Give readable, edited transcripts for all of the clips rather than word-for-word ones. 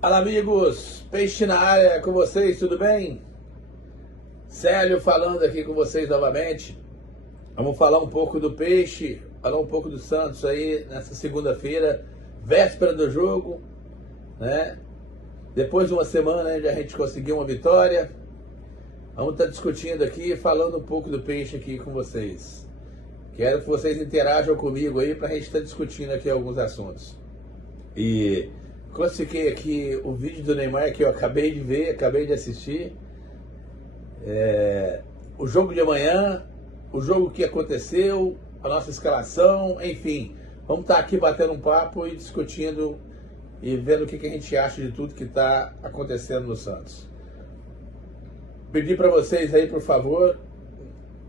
Fala, amigos, Peixe na área com vocês, tudo bem? Célio falando aqui com vocês novamente. Vamos falar um pouco do Peixe, falar um pouco do Santos aí nessa segunda-feira, véspera do jogo, né? Depois de uma semana a gente conseguiu uma vitória. Vamos estar discutindo aqui, falando um pouco do Peixe aqui com vocês. Quero que vocês interajam comigo aí para a gente estar discutindo aqui alguns assuntos. E classifiquei aqui o vídeo do Neymar que eu acabei de ver, acabei de assistir. O jogo de amanhã, o jogo que aconteceu, a nossa escalação, enfim. Vamos estar aqui batendo um papo e discutindo e vendo o que a gente acha de tudo que está acontecendo no Santos. Pedir para vocês aí, por favor,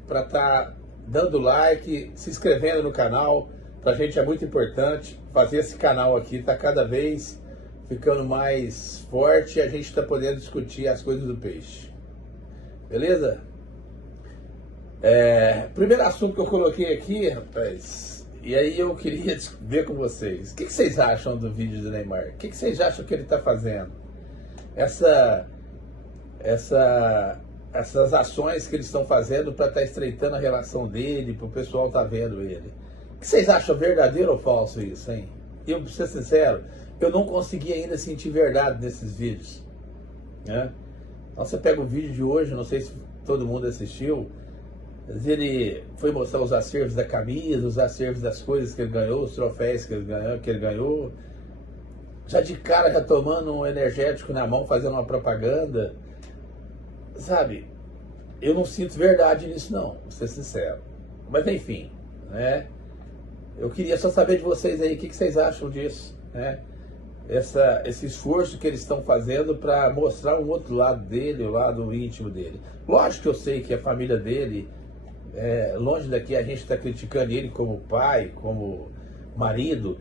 para estar dando like, se inscrevendo no canal. Para a gente é muito importante fazer esse canal aqui, está cada vez ficando mais forte e a gente está podendo discutir as coisas do Peixe. Beleza? Primeiro assunto que eu coloquei aqui, rapaz, e aí eu queria ver com vocês. O que vocês acham do vídeo do Neymar? O que vocês acham que ele está fazendo? Essas ações que eles estão fazendo para estar estreitando a relação dele, para o pessoal estar vendo ele. O que vocês acham, verdadeiro ou falso isso, hein? Eu, para ser sincero, eu não consegui ainda sentir verdade nesses vídeos, né? Então você pega o vídeo de hoje, não sei se todo mundo assistiu, mas ele foi mostrar os acervos da camisa, os acervos das coisas que ele ganhou, os troféus que ele ganhou. Já de cara, já tomando um energético na mão, fazendo uma propaganda. Sabe, eu não sinto verdade nisso não, vou ser sincero. Mas enfim, né? Eu queria só saber de vocês aí, o que vocês acham disso, né? Esse esforço que eles estão fazendo para mostrar um outro lado dele, o lado íntimo dele. Lógico que eu sei que a família dele, longe daqui a gente está criticando ele como pai, como marido,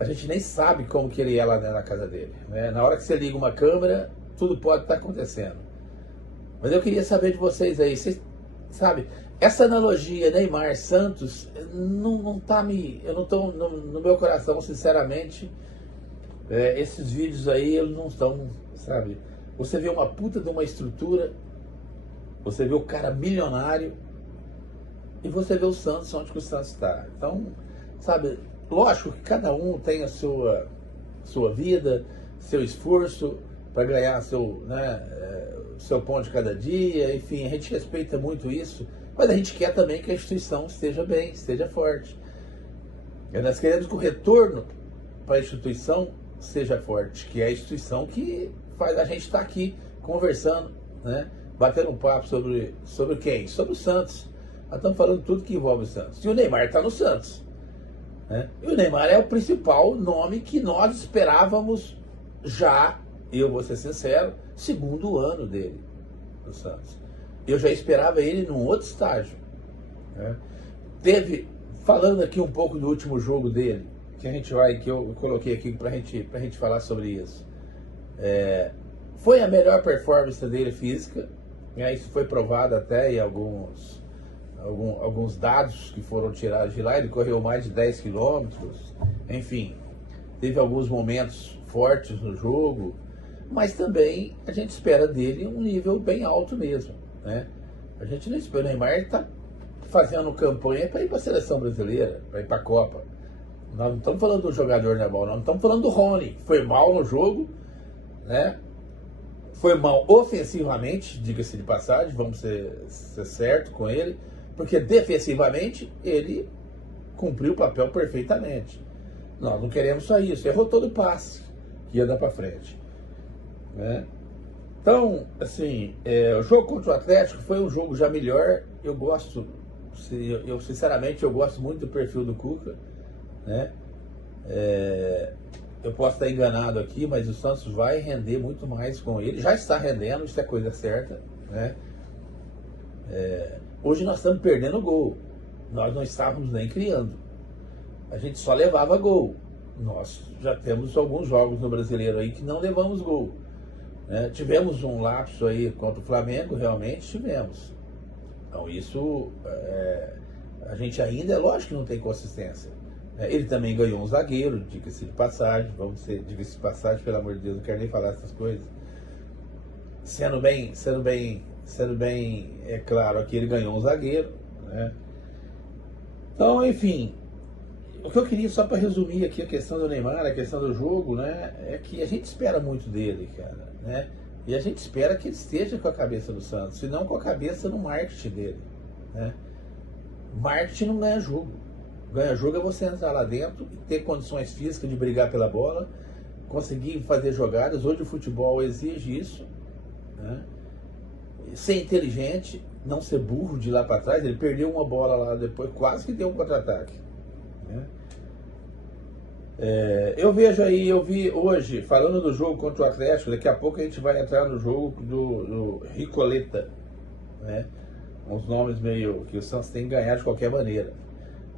a gente nem sabe como que ele é lá na casa dele, né? Na hora que você liga uma câmera, tudo pode estar acontecendo. Mas eu queria saber de vocês aí, vocês, sabe, essa analogia Neymar Santos não tá eu não tô no meu coração, sinceramente. Esses vídeos aí, eles não estão, sabe? Você vê uma puta de uma estrutura, você vê o cara milionário e você vê o Santos, onde que o Santos está. Então, sabe, lógico que cada um tem a sua vida, seu esforço para ganhar seu pão de cada dia, enfim, a gente respeita muito isso, mas a gente quer também que a instituição esteja bem, esteja forte. E nós queremos que o retorno para a instituição seja forte, que é a instituição que faz a gente estar aqui conversando, né? Batendo um papo sobre quem? Sobre o Santos. Nós estamos falando tudo que envolve o Santos. E o Neymar está no Santos, né? E o Neymar é o principal nome que nós esperávamos já, eu vou ser sincero, segundo ano dele no Santos. Eu já esperava ele num outro estágio, né? Falando aqui um pouco do último jogo dele, que eu coloquei aqui pra gente falar sobre isso. Foi a melhor performance dele física, né? Isso foi provado até em alguns dados que foram tirados de lá. Ele correu mais de 10 quilômetros, enfim, teve alguns momentos fortes no jogo, mas também a gente espera dele um nível bem alto mesmo, né? A gente não espera. O Neymar está fazendo campanha para ir para a seleção brasileira, para ir para a Copa. Nós não estamos falando do jogador normal, nós não estamos falando do Rony, que foi mal no jogo, né? Foi mal ofensivamente, diga-se de passagem, vamos ser certo com ele, porque defensivamente ele cumpriu o papel perfeitamente. Nós não queremos só isso, errou todo o passe que ia dar para frente, né? Então, assim, o jogo contra o Atlético foi um jogo já melhor. Eu sinceramente, eu gosto muito do perfil do Cuca, né? Eu posso estar enganado aqui, mas o Santos vai render muito mais com ele. Já está rendendo, isso é coisa certa, né? Hoje nós estamos perdendo gol. Nós não estávamos nem criando. A gente só levava gol. Nós já temos alguns jogos no Brasileiro aí que não levamos gol, né? Tivemos um lapso aí contra o Flamengo, realmente tivemos. Então isso, a gente ainda, é lógico que não tem consistência. Ele também ganhou um zagueiro, diga-se de passagem, diga-se de passagem, pelo amor de Deus, não quero nem falar essas coisas. Sendo bem, é claro, aqui ele ganhou um zagueiro, né? Então, enfim, o que eu queria, só para resumir aqui a questão do Neymar, a questão do jogo, né, é que a gente espera muito dele, cara, né? E a gente espera que ele esteja com a cabeça do Santos, se não com a cabeça no marketing dele, né? Marketing não ganha jogo. Ganha jogo é você entrar lá dentro e ter condições físicas de brigar pela bola, conseguir fazer jogadas. Hoje o futebol exige isso, né? Ser inteligente, não ser burro de lá para trás. Ele perdeu uma bola lá depois, quase que deu um contra-ataque, né? Eu vi hoje, falando do jogo contra o Atlético, daqui a pouco a gente vai entrar no jogo do Ricoleta, né? Uns nomes meio que o Santos tem que ganhar de qualquer maneira.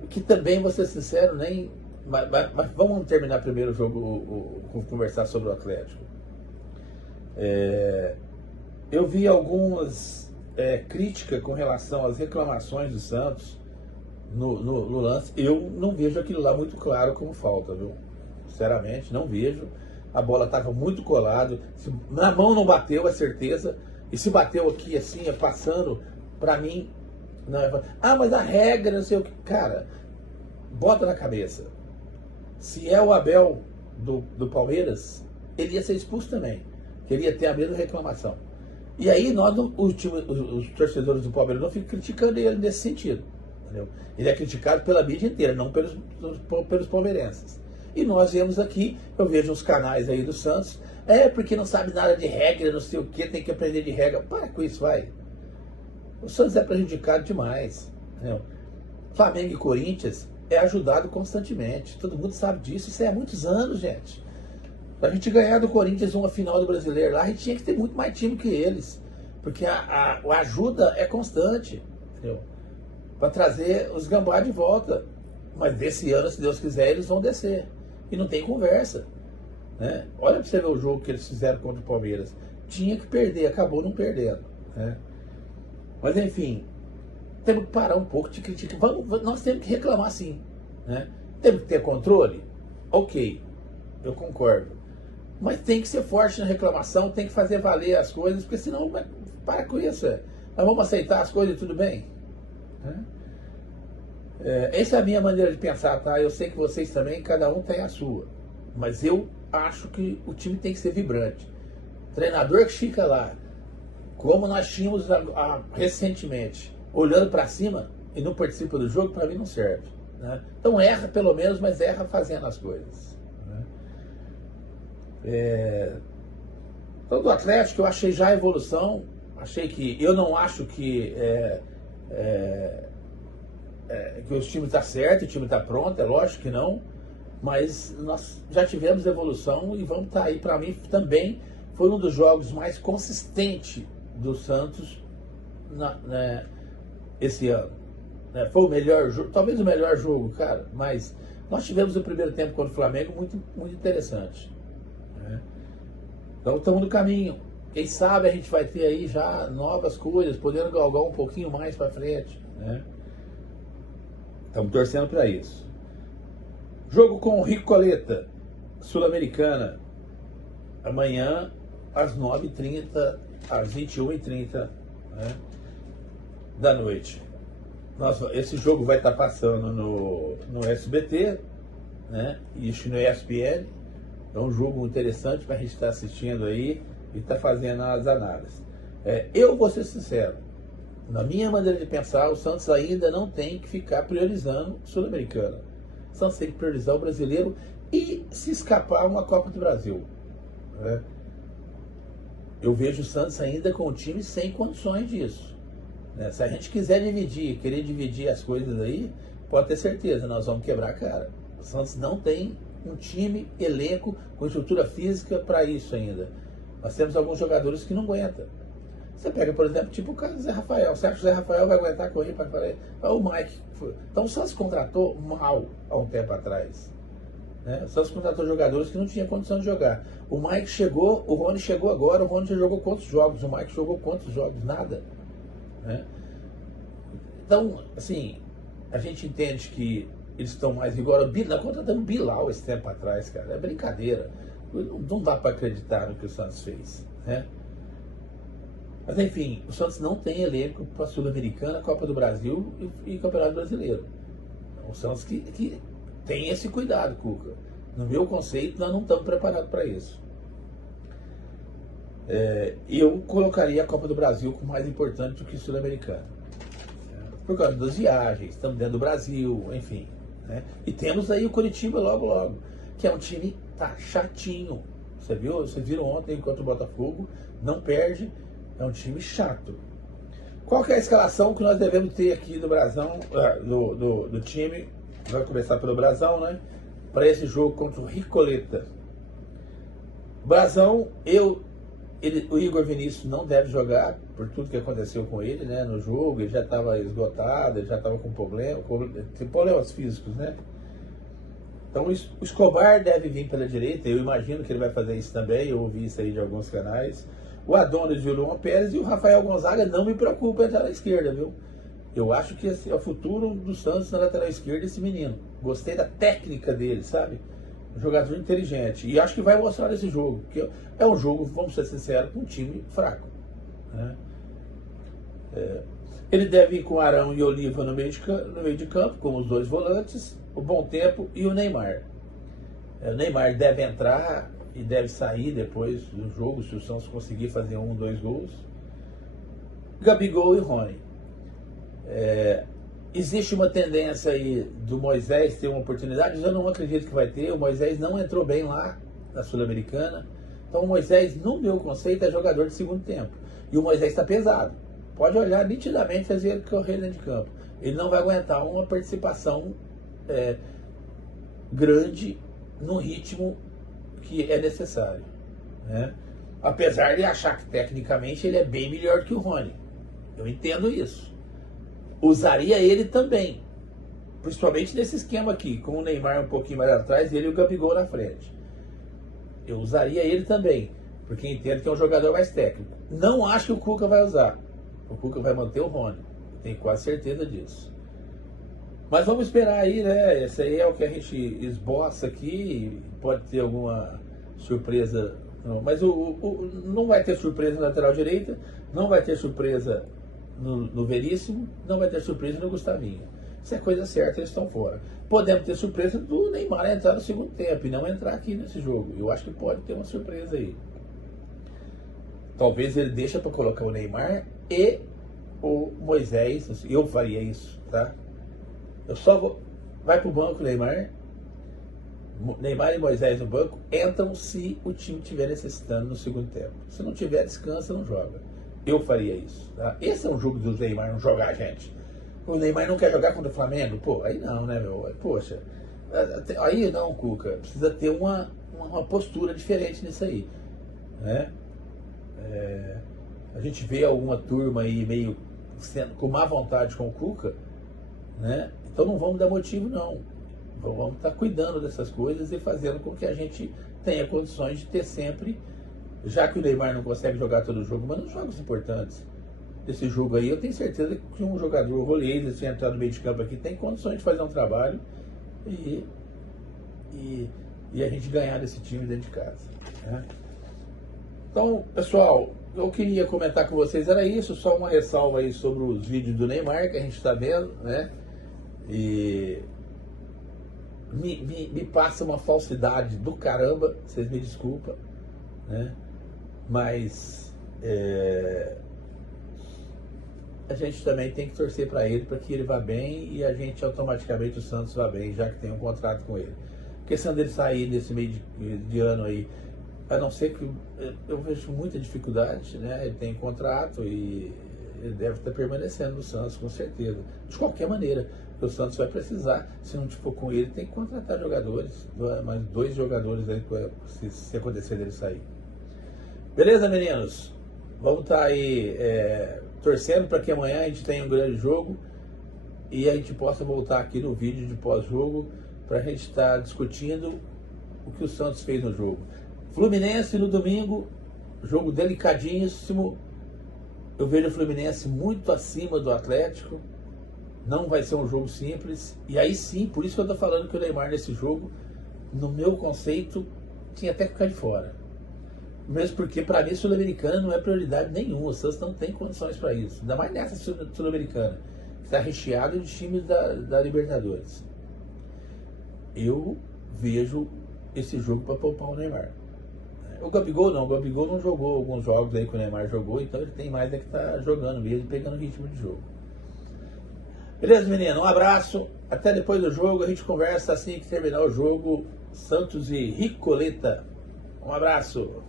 Que também, vou ser sincero, nem... Mas vamos terminar primeiro o jogo, conversar sobre o Atlético. Eu vi algumas críticas com relação às reclamações do Santos no lance. Eu não vejo aquilo lá muito claro como falta, viu? Sinceramente, não vejo. A bola estava muito colada. Na mão não bateu, é certeza. E se bateu aqui assim, passando, pra mim... Não, mas a regra, não sei o que. Cara, bota na cabeça. Se é o Abel do Palmeiras, ele ia ser expulso também. Queria ter a mesma reclamação. E aí os torcedores do Palmeiras não ficam criticando ele nesse sentido. Entendeu? Ele é criticado pela mídia inteira, não pelos palmeirenses. E nós viemos aqui, eu vejo uns canais aí do Santos, porque não sabe nada de regra, não sei o que, tem que aprender de regra. Para com isso, vai. O Santos é prejudicado demais, entendeu? Flamengo e Corinthians é ajudado constantemente. Todo mundo sabe disso. Isso é há muitos anos, gente. Pra gente ganhar do Corinthians uma final do Brasileiro lá, a gente tinha que ter muito mais time que eles. Porque a ajuda é constante, entendeu? Para trazer os gambá de volta. Mas desse ano, se Deus quiser, eles vão descer. E não tem conversa, né? Olha para você ver o jogo que eles fizeram contra o Palmeiras. Tinha que perder, acabou não perdendo, né? Mas enfim, temos que parar um pouco de criticar. Nós temos que reclamar sim, né? Temos que ter controle? Ok, eu concordo. Mas tem que ser forte na reclamação, tem que fazer valer as coisas, porque senão, para com isso. Nós vamos aceitar as coisas e tudo bem, né? Essa é a minha maneira de pensar, tá? Eu sei que vocês também, cada um tem a sua. Mas eu acho que o time tem que ser vibrante. Treinador que fica lá, como nós tínhamos recentemente, olhando para cima e não participa do jogo, para mim não serve, né? Então erra pelo menos, mas erra fazendo as coisas, né? Então do Atlético eu achei já a evolução, eu não acho que o time está certo, o time está pronto, é lógico que não, mas nós já tivemos evolução e vamos estar aí. Para mim também foi um dos jogos mais consistentes do Santos esse ano, né? Foi o melhor jogo, talvez o melhor jogo, cara, mas nós tivemos o primeiro tempo contra o Flamengo muito, muito interessante, né? Então estamos no caminho. Quem sabe a gente vai ter aí já novas coisas, podendo galgar um pouquinho mais para frente, né? Estamos torcendo para isso. Jogo com o Ricoleta, Sul-Americana, amanhã às 9h30, às 21h30, né, da noite. Esse jogo vai estar passando no SBT, né, isso no ESPN. É um jogo interessante para a gente estar assistindo aí e estar fazendo as análises. Eu vou ser sincero, na minha maneira de pensar, o Santos ainda não tem que ficar priorizando Sul-Americana. O Santos tem que priorizar o brasileiro e se escapar uma Copa do Brasil, né? Eu vejo o Santos ainda com o time sem condições disso, né? Se a gente quiser querer dividir as coisas aí, pode ter certeza, nós vamos quebrar a cara. O Santos não tem um time, elenco, com estrutura física para isso ainda. Nós temos alguns jogadores que não aguentam. Você pega, por exemplo, tipo o caso do Zé Rafael. Você acha que o Zé Rafael vai aguentar correr para fazer? O Mike. Então o Santos contratou mal há um tempo atrás, né? O Santos contratou jogadores que não tinham condição de jogar. O Mike chegou, o Rony chegou agora, o Rony já jogou quantos jogos? O Mike jogou quantos jogos? Nada, né? Então, assim, a gente entende que eles estão mais rigorosos. Nós contratamos Bilal esse tempo atrás, cara. É brincadeira. Não dá para acreditar no que o Santos fez, né? Mas enfim, o Santos não tem elenco para a Sul-Americana, Copa do Brasil e Campeonato Brasileiro. O Santos que tem esse cuidado, Cuca. No meu conceito, nós não estamos preparados para isso. Eu colocaria a Copa do Brasil como mais importante do que a Sul-Americana. Por causa das viagens, estamos dentro do Brasil, enfim. Né? E temos aí o Coritiba logo, que é um time tá chatinho. Você viu? Vocês viram ontem contra o Botafogo, não perde, é um time chato. Qual que é a escalação que nós devemos ter aqui do Brasão, do time? Vai começar pelo Brasão, né? Para esse jogo contra o Recoleta. Brasão, o Igor Vinícius não deve jogar por tudo que aconteceu com ele, né? No jogo, ele já estava esgotado, ele já estava com problemas físicos, né? Então o Escobar deve vir pela direita, eu imagino que ele vai fazer isso também, eu ouvi isso aí de alguns canais. O Adonis e o Luan Pérez e o Rafael Gonzaga não me preocupa entrar na esquerda, viu? Eu acho que esse é o futuro do Santos na lateral esquerda, esse menino. Gostei da técnica dele, sabe? Um jogador inteligente. E acho que vai mostrar nesse jogo, que é um jogo, vamos ser sinceros, com um time fraco, né? Ele deve ir com Arão e Oliva no meio de campo, com os dois volantes, o Bom Tempo e o Neymar. O Neymar deve entrar e deve sair depois do jogo, se o Santos conseguir fazer 1, 2 gols. Gabigol e Rony. Existe uma tendência aí do Moisés ter uma oportunidade, eu não acredito que vai ter. O Moisés não entrou bem lá na Sul-Americana. Então o Moisés, no meu conceito, é jogador de segundo tempo. E o Moisés está pesado. Pode olhar nitidamente, fazer ele correr dentro de campo. Ele não vai aguentar uma participação grande no ritmo que é necessário, né? Apesar de achar que tecnicamente ele é bem melhor que o Rony. Eu entendo isso. Usaria ele também, principalmente nesse esquema aqui, com o Neymar um pouquinho mais atrás e ele e o Gabigol na frente. Eu usaria ele também, porque entendo que é um jogador mais técnico. Não acho que o Cuca vai usar. O Cuca vai manter o Rony, tenho quase certeza disso. Mas vamos esperar aí, né? Esse aí é o que a gente esboça aqui. Pode ter alguma surpresa. Não. Mas não vai ter surpresa na lateral direita, não vai ter surpresa no Veríssimo, não vai ter surpresa no Gustavinho. Isso é coisa certa, eles estão fora. Podemos ter surpresa do Neymar entrar no segundo tempo e não entrar aqui nesse jogo. Eu acho que pode ter uma surpresa aí. Talvez ele deixe para colocar o Neymar e o Moisés. Eu faria isso, tá? Eu só vou... Vai pro banco, Neymar e Moisés no banco entram se o time estiver necessitando no segundo tempo. Se não tiver, descansa, não joga. Eu faria isso, tá? Esse é um jogo do Neymar não jogar, gente. O Neymar não quer jogar contra o Flamengo? Pô, aí não, né, meu? Poxa, aí não, Cuca. Precisa ter uma postura diferente nisso aí, né? A gente vê alguma turma aí meio com má vontade com o Cuca, né? Então não vamos dar motivo, não. Vamos estar cuidando dessas coisas e fazendo com que a gente tenha condições de ter sempre, já que o Neymar não consegue jogar todo o jogo, mas nos jogos importantes. Esse jogo aí, eu tenho certeza que um jogador rolês, se entrar no meio de campo aqui, tem condições de fazer um trabalho e a gente ganhar desse time dentro de casa, né? Então, pessoal, eu queria comentar com vocês, era isso, só uma ressalva aí sobre os vídeos do Neymar que a gente está vendo, né? E me passa uma falsidade do caramba, vocês me desculpam, né? Mas a gente também tem que torcer para ele, para que ele vá bem e a gente automaticamente, o Santos, vá bem, já que tem um contrato com ele. A questão dele sair nesse meio de ano aí, a não ser que eu vejo muita dificuldade, né? Ele tem contrato e ele deve estar permanecendo no Santos, com certeza. De qualquer maneira, o Santos vai precisar, se não for com ele, tem que contratar jogadores, mais 2 jogadores aí, se acontecer dele sair. Beleza, meninos? Vamos estar aí torcendo para que amanhã a gente tenha um grande jogo e a gente possa voltar aqui no vídeo de pós-jogo para a gente estar discutindo o que o Santos fez no jogo. Fluminense no domingo, jogo delicadíssimo. Eu vejo o Fluminense muito acima do Atlético, Não vai ser um jogo simples. E aí sim, por isso que eu tô falando que o Neymar nesse jogo, no meu conceito, tinha até que ficar de fora. Mesmo porque, para mim, Sul-Americana não é prioridade nenhuma. O Santos não tem condições para isso. Ainda mais nessa Sul-Americana, que está recheado de times da Libertadores. Eu vejo esse jogo para poupar o Neymar. O Gabigol não. O Gabigol não jogou alguns jogos aí que o Neymar jogou, então ele tem mais é que tá jogando mesmo, pegando ritmo de jogo. Beleza, menino? Um abraço. Até depois do jogo. A gente conversa assim que terminar o jogo. Santos e Ricoleta. Um abraço.